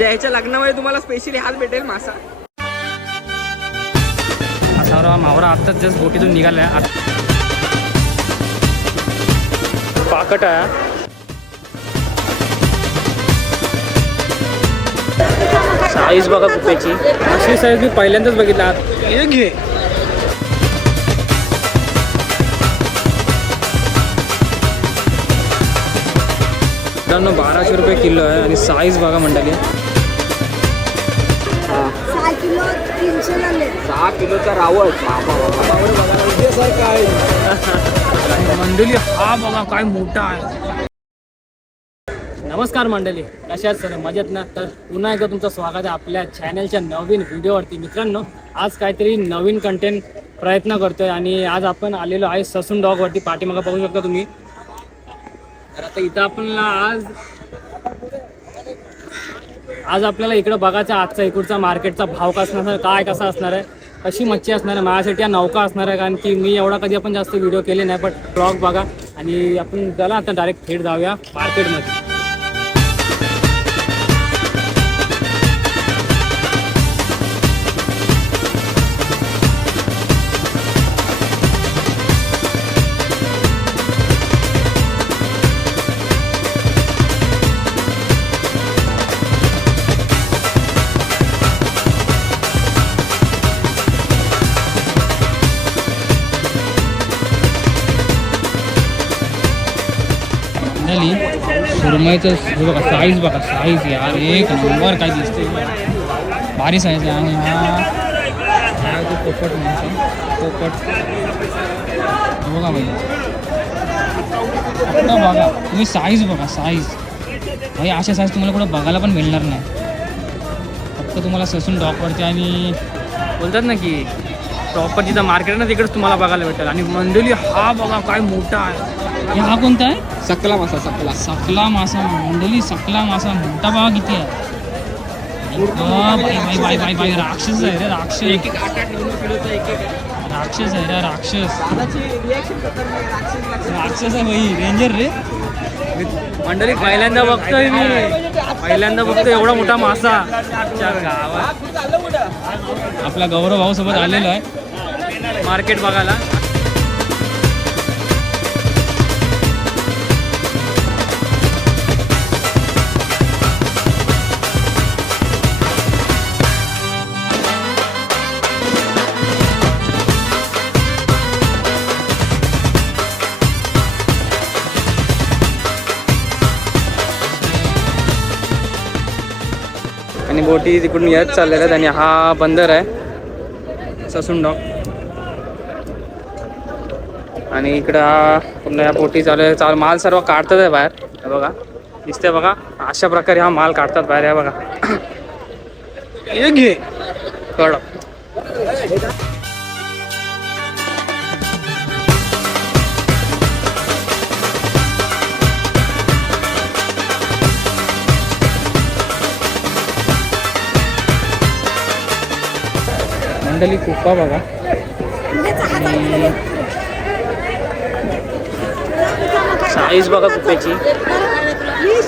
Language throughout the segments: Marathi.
याच्या लग्नामध्ये तुम्हाला स्पेशली हाच भेटेल मासा. असा मावरा आत्ताच जस्ट बोटीतून निघालाय. पाकट आहे. साईज बघा कुपेची. अशी साईज मी पहिल्यांदाच बघितला. हे घे. 1200 रुपये किलो आहे आणि साईज बघा मंडळी. 6 किलोचा रावस मंडळी. हा बघा काय मोठा आहे. नमस्कार मंडळी, कशात सर मजेत ना. तर पुन्हा एकदा तुमचं स्वागत आहे आपल्या चॅनलच्या नवीन व्हिडिओवरती. मित्रांनो, आज काहीतरी नवीन कंटेंट प्रयत्न करतोय आणि आज आपण आलेलो आहे ससून डॉगवरती. पाठीमागं बघू शकता तुम्ही. तर आता इथं आपल्याला आज आपल्याला इकडं बघायचा आजचा इकडचा मार्केटचा भाव कसा असणार, काय कसा असणार आहे, कशी मच्छी असणार आहे. माझ्यासाठी या नौका असणार आहे, कारण की मी एवढा कधी आपण जास्त व्हिडिओ केले नाही. पण ब्लॉग बघा आणि आपण चला आता डायरेक्ट थेट जाऊया मार्केटमध्ये. सुरमईचं हे बघा साईज, बघा साईज यार एक नंबर काय दिसते. भारी साईज आहे. आणि हा जो पोपट म्हणतो पोपट बघा भाई. आता बघा तुम्ही साईज बघा साईज भाई. अशा साईज तुम्हाला कुठं बघायला पण मिळणार नाही. फक्त तुम्हाला ससून डॉकवरती आणि बोलतात ना की प्रॉपर जिथं मार्केट ना तिकडेच तुम्हाला बघायला भेटेल. आणि मंडळी हा बघा काय मोठा आहे. हा कोणता आहे? सकला मासा. सकला मासा मंडळी. सकला मासा मोठा बघा किती आहे. बाई बाई बाई बाई राक्षस आहे रे. राक्षस. 8-9 किलोचा एक राक्षस आहे रे. राक्षस राक्षस आहे भाई. रेंजर रे मंडळी. पहिल्यांदा बघतोय मी. पहिल्यांदा बघतोय एवढा मोठा मासा गावात. आपला गौरव भाऊ सोबत आलेलो आहे मार्केट बघायला. आणि बोटी तिकडून येत चाललेल्या आहेत. आणि हा बंदर आहे ससून डॉक. आणि इकडं हा पुन्हा या बोटी चालू आहे. माल सर्व काढतात आहे बाहेर. बघा दिसते बघा. अशा प्रकारे हा माल काढतात बाहेर. आहे बघा. हे घे कडक. मंडळी कुप्पा बघा. साईज बघा कुप्प्याची.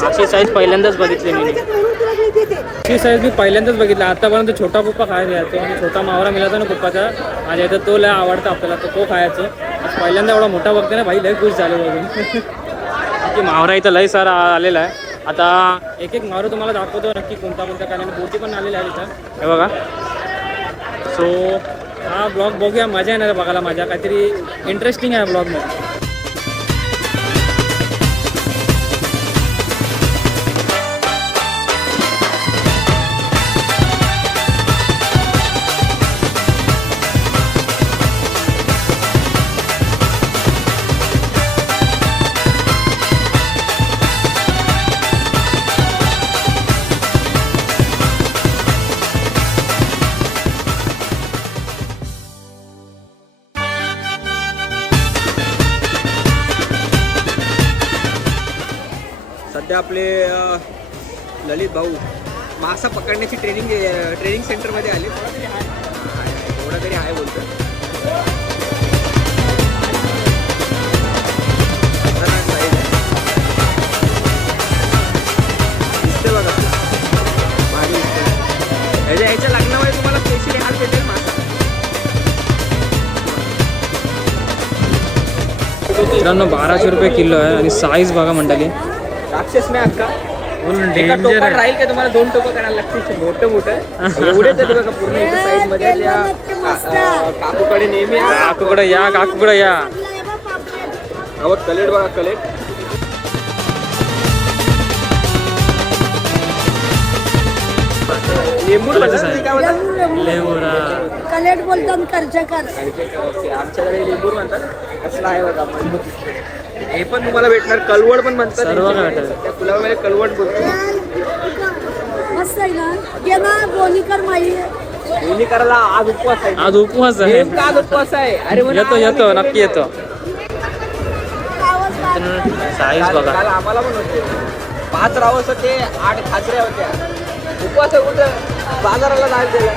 अशी साईज पहिल्यांदाच बघितली मी. अशी साईज मी पहिल्यांदाच बघितला. आतापर्यंत छोटा कुप्पा खायला यायचो. आणि छोटा मावरा मिळाला ना कुप्पाचा. माझ्या इथं तो लय आवडता आपल्याला. तो खायचो. पहिल्यांदा एवढा मोठा बघते ना भाई. लय खुश झाले बघून की मावरा इथं लय सारा आलेला आहे. आता एक एक मावरा तुम्हाला दाखवतो नक्की कोणता कोणता. कारण बोटी पण आलेल्या आहे इथं. हे बघा. सो हा ब्लॉग बघूया. मजा येणार आहे बघायला. माझ्या काहीतरी इंटरेस्टिंग आहे ब्लॉगमध्ये. सध्या आपले ललित भाऊ मासा पकडण्याची ट्रेनिंग सेंटरमध्ये आले. थोडा तरी आहे बोलतो. दिसते बघा भारी. याच्या लग्नामध्ये तुम्हाला स्पेशली हाल भेटेल मासा. मित्रांनो 1200 रुपये किलो आहे आणि साईज बघा मंडळी. राक्षस नाही अक्का एका डेंजर टोपात आहे. राहील का तुम्हाला 2 टोपं करायला लागतील. मोठं एवढेच आहे बघा पूर्ण एका साईज मध्ये. त्या काकूकडे नेहमी काकूकडे या, काकूकडे या. कलेट बघा कलेट. लिंबू लेबुरा. कलेट बोलतात कर्जकार. आमच्याकडे लिंबू म्हणतात. कसला आहे बघा. हे पण तुम्हाला भेटणार. कलवड पण म्हणतात. सर्व काय भेटेल. त्या फुलामध्ये कलवड बोलतो. मस्त आहे ना. गेला गोनीकर माई. दोन्ही करायला आज उपवास आहे. आज उपवास आहे. नेमका आज उपवास आहे. अरे येतो नक्की येतो. साईज बघा. काल आम्हाला पण होते 5 रावस होते, 8 खाचऱ्या होत्या. उपवास आहे कुठं बाजाराला जायला दिला.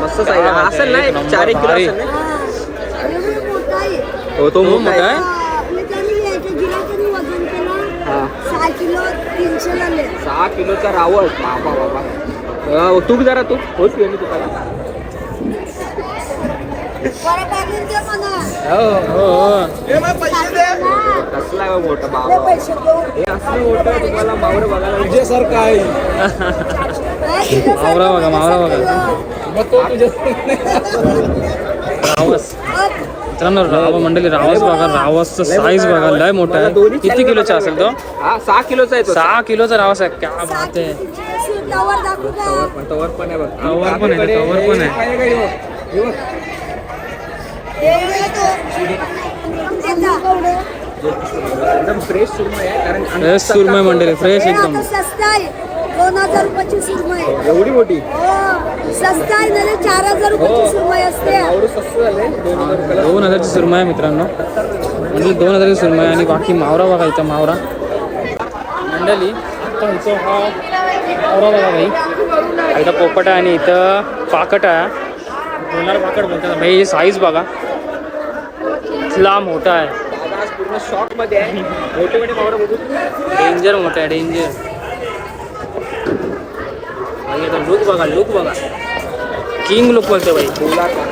मस्त साईज असेल ना. 4 किलो असेल ना. मोठा आहे. हो तो मोठा आहे. आपल्या त्यांनी याच्या गिराकांनी वजन केला 6 किलो 300 ला ले. 6 किलोचा रावस. बाबा तूप जरा तूप होत मी तुला. परत आणून दे मला. हो. कसला आहे मोठा दे बाबा. पैसे देऊ. हे असं मोठं तुम्हाला मावरं बघायला तुझ्यासारखं आहे. मावरा बघा, मावरा बघा. रावस. मित्रांनो राव मंडळी रावस बघा. रावसचं साईज बघा लय मोठा आहे. किती किलोचा असेल तो? 6 किलोचा आहे तो. 6 किलोचा रावस आहे. क्या बात आहे. टॉवर दाखवू का? तवर पण आहे बघ. कवर पण आहे, कवर पण आहे. एकदम फ्रेश सुरमई आहे. कारण फ्रेश सुरमई मंडळी, फ्रेश एकदम. स्वस्त आहे. 2000 रुपयाची सुरमई. एवढी मोठी हो स्वस्त आहे ना. 4000 रुपयाची सुरमई असते. एवढं स्वस्त झालंय. 2000 ची सुरमई आहे मित्रांनो. म्हणजे 2000 ची सुरमई आणि बाकी मावरा बघा. इथं मावरा मंडळी. आता इथं हा मावरा बघा भाई. इथं पोपट आहे आणि इथं पाकट आहे. बोलणार पाकट बोलतात भाई. साईज बघा इथला मोठा आहे. दादा आज पूर्ण शॉक मध्ये आहे. मोठे मोठे मावरं बघू. डेंजर मोठा आहे, डेंजर. लुक बघा, लुक बघा. किंग लुक बोलते भाई. बोला का.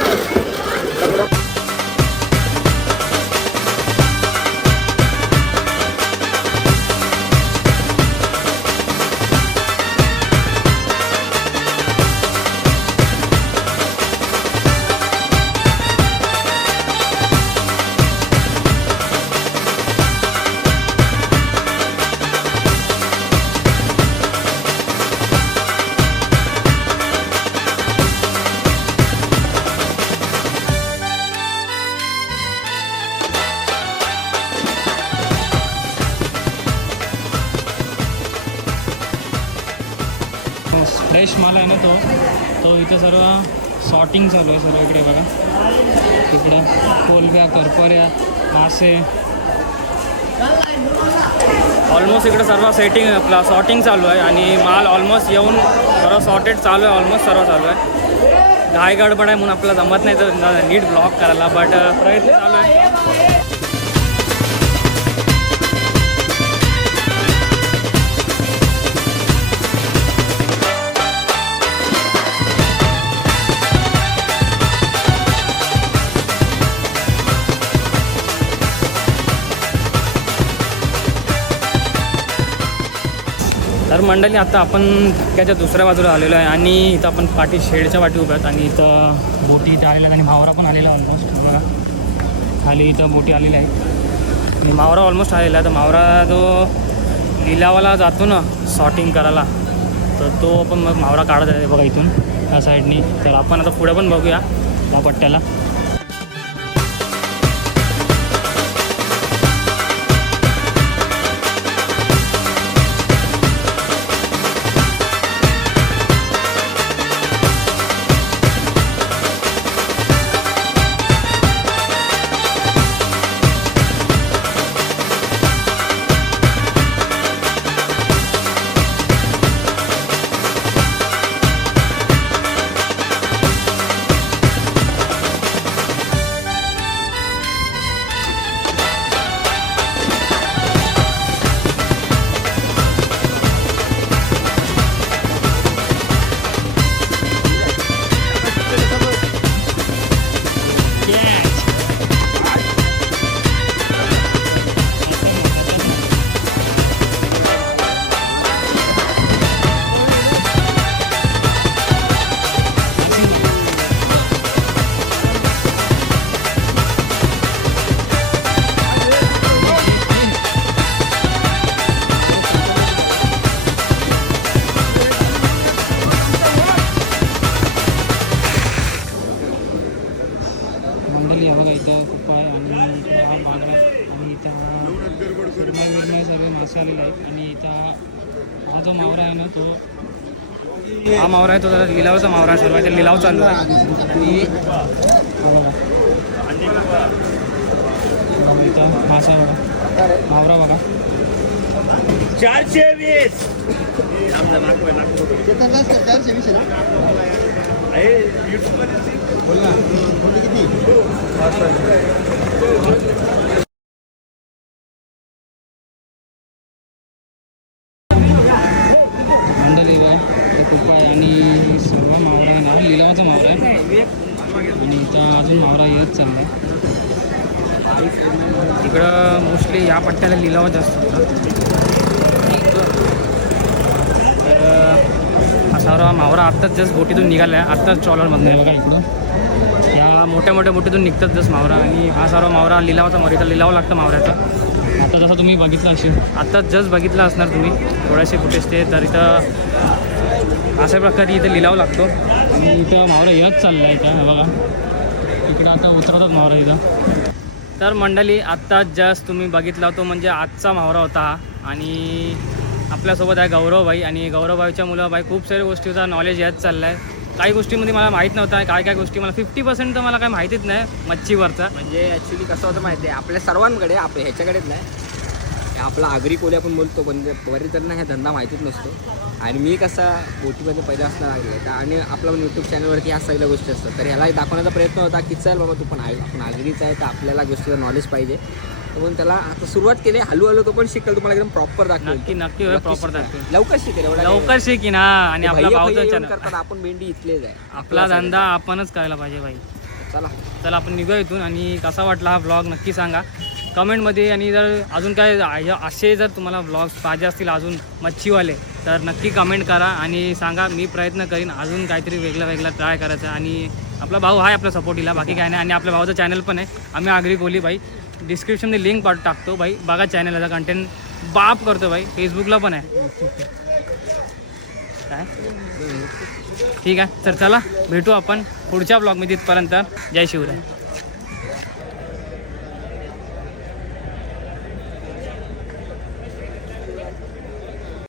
फ्रेश माल आहे ना तो इथं सर्व सॉर्टिंग चालू आहे. सर्व इकडे बघा. इकडं कोलब्या, करपऱ्या, मासे ऑलमोस्ट इकडे सर्व सेटिंग आपला सॉर्टिंग चालू आहे. आणि माल ऑलमोस्ट येऊन सर्व सॉर्टेड चालू आहे. ऑलमोस्ट सर्व चालू आहे. घाई गडबड आहे म्हणून आपल्याला जमत नाही तर नीट ब्लॉक करायला. बट प्रयत्न चालू आहे. तर मंडळी आता आपण धक्क्याच्या दुसऱ्या बाजूला आलेलो आहे आणि इथं आपण पाठी शेडच्या पाठी उभ्या आहेत. आणि इथं बोटी इथं आलेल्या आहेत आणि मावरा पण आलेला आहे ऑलमोस्ट. खाली इथं बोटी आलेल्या आहे आणि मावरा ऑलमोस्ट आलेला आहे. तर मावरा जो लिलावाला जातो ना सॉर्टिंग करायला, तर तो पण मग मावरा काढत आहे बघा इथून त्या साईडनी. तर आपण आता पुढे पण बघूया या पट्ट्याला. आहे आणि इथं हा जो मावरा आहे ना तो हा मावरा आहे तो जरा लिलावाचा मावरा सर्व आहे, लिलाव चालू आहे. आणि इथं मासा बघा, मावरा बघा 420. मंडली आहे ते खूप आहे आणि सर्व मावरा आहे ना लिलावाचा मावरा आहे. आणि इथं अजून मावरा येत चालला आहे. इकडं मोस्टली या पट्ट्याला लिलाव जास्त होता. तर हा सर्व मावरा आत्ताच जस्ट बोटीतून निघाला आहे, आत्ताच ट्रॉलरमधून आहे बघा. इकडं या मोठ्या मोठ्या बोटीतून निघतात जस्ट मावरा. आणि हा सर्व मावरा लिलावाचा मावरा, लिलाव लागतं मावऱ्याचा. आता जसं तुम्ही बघितलं असेल, आत्ताच जस्ट बघितलं असणार तुम्ही थोडेसे फुटेज ते. तर इथं अशा प्रकारे इथं लिलाव लागतो आणि इथं मावरा येत चालला आहे इथं बघा. इकडं आता उतरवतात मावरा इथं. तर मंडळी आत्ता जस्ट तुम्ही बघितला तो म्हणजे आजचा मावरा होता हा. आणि आपल्यासोबत आहे गौरवभाई आणि गौरवभाईच्या मुलाभाई खूप साऱ्या गोष्टीचा नॉलेज येत चालला आहे. काही गोष्टीमध्ये मला माहीत नव्हता, काय गोष्टी मला 50% तर मला काय माहितीच नाही मच्छीवरचा. म्हणजे ॲक्च्युली कसं होतं माहिती आहे आपल्या सर्वांकडे, आपल्या ह्याच्याकडेच नाही, आपला आगरी कोली आपण बोलतो, पण बरेच जणांना हा धंदा माहितीच नसतो. आणि मी कसा बोटीमध्ये पहिला असणार आहे आणि आपला पण यूट्यूब चॅनलवरती ह्या सगळ्या गोष्टी असतात. तर ह्याला दाखवण्याचा प्रयत्न होता की चल बाबा तू पण आपण आगरीचा आहे तर आपल्याला गोष्टीचं नॉलेज पाहिजे. म्हणून त्याला आता सुरुवात केली, हळूहळू तो पण शिकेल, तुम्हाला एकदम प्रॉपर दाखवेल. नक्की प्रॉपर दाखवेल, लवकर शिकेल, एवढा लवकर शिकीन. हा आणि आपला भाऊचा चॅनल करतात, आपण मेंढी इथलेच आहे, आपला धंदा आपणच करायला पाहिजे भाई. चला आपण निघूया इथून. आणि कसा वाटला हा ब्लॉग नक्की सांगा कमेंटमध्ये. आणि जर अजून काय असे जर तुम्हाला ब्लॉग्स पाहिजे असतील अजून मच्छीवाले तर नक्की कमेंट करा आणि सांगा. मी प्रयत्न करीन अजून काहीतरी वेगळं ट्राय करायचं. आणि आपला भाऊ आहे आपल्या सपोर्टीला, बाकी काय नाही. आणि आपल्या भाऊचं चॅनल पण आहे, आम्ही आगरी कोली भाई. डिस्क्रिप्शनमध्ये लिंक टाकतो भाई, बघा चॅनलचा कंटेंट बाप करतो भाई. फेसबुकला पण आहे काय. ठीक आहे, तर चला भेटू आपण पुढच्या ब्लॉगमध्ये. तिथपर्यंत जय शिवराय.